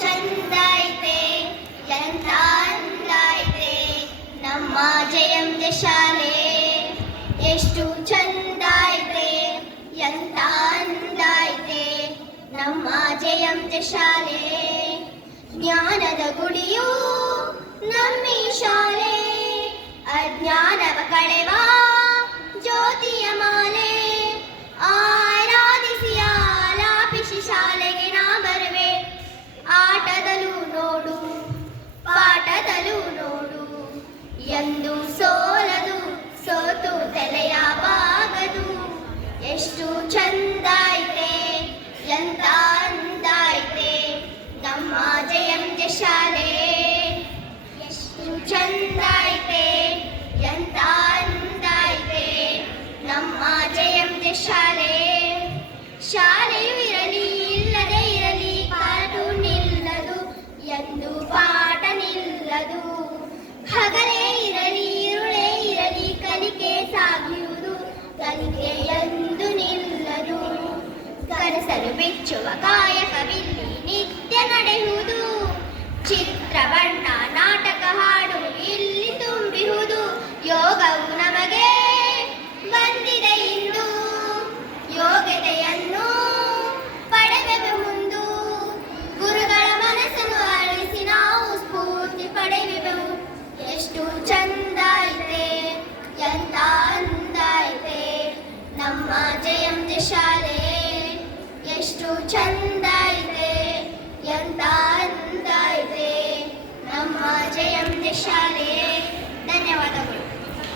ಚಂದ ಐತೆ ಎಂತ ಅಂದ ಐತೆ ನಮ್ಮ ಜಯಂತ ಶಾಲೆ. ಎಷ್ಟು ಚಂದ ಐತೆ ಎಂತ ಅಂದ ಐತೆ ನಮ್ಮ ಜಯಂತ ಶಾಲೆ. ಜ್ಞಾನದ ಗುಡಿಯು ನಮ್ಮಿ ಶಾಲೆ, ಅಜ್ಞಾನವ ಕಳೆವ ಜ್ಯೋತಿಯ ಮಾಲೆ. ಆರಾಧಿಸಿ ಆಲಾಪಿಸಿ ಶಾಲೆಗೆ ನಾ ಬರುವೆ, ಆಟದಲ್ಲೂ ನೋಡು ಪಾಠದಲ್ಲೂ ನೋಡು. ಎಂದು ಸೋಲದು ಸೋತು ತಲೆಯ ಬಾಗದು. ಎಷ್ಟು ಚಂದ ಐತೆ ಎಂತ ಅಂದ ಐತೆ ನಮ್ಮ ಜಯಂತ ಶಾಲೆ. ಎಷ್ಟು ಚಂದ ಐತೆ ಎಂತ ಅಂದ ಐತೆ ನಮ್ಮ ಜಯಂತ ಶಾಲೆ. ಶಾಲೆಯು ಇರಲಿ ಇಲ್ಲದೆ ಇರಲಿ ಪಾಠ ನಿಲ್ಲದು, ಎಂದು ಪಾಠ ನಿಲ್ಲದು. ಹಗಲೇ ಇರಲಿ ಇರುಳೇ ಇರಲಿ ಕಲಿಕೆ ಸಾಗಿಯುವುದು, ಕಲಿಕೆ ಎಂದು ನಿಲ್ಲದು. ಕನಸಲು ಬಿಚ್ಚುವ ಕಾಯಕವಿಲ್ಲಿ ನಿತ್ಯ ನಡೆಯುವುದು. ಚಿತ್ರ ಬಣ್ಣ ನಾಟಕ ಹಾಡು ಇಲ್ಲಿ ತುಂಬಿಹುದು. ಯೋಗವು ನಮಗೆ ಬಂದಿದೆ ಇಂದು, ಯೋಗ್ಯತೆಯನ್ನು ಪಡೆವೆವು ಮುಂದು. ಗುರುಗಳ ಮನಸ್ಸನ್ನು ಅಳಿಸಿ ನಾವು ಸ್ಫೂರ್ತಿ ಪಡೆಯುವೆವು. ಎಷ್ಟು ಚಂದ ಐತೆ ಎಂತ ಅಂದ ಐತೆ ನಮ್ಮ ಜಯಂತ ಶಾಲೆ. ಎಷ್ಟು ಚಂದ ಐತೆ ಎಂತ ಅಂದ ಐತೆ ನಮ್ಮ ಜಯಂತ ಶಾಲೆ.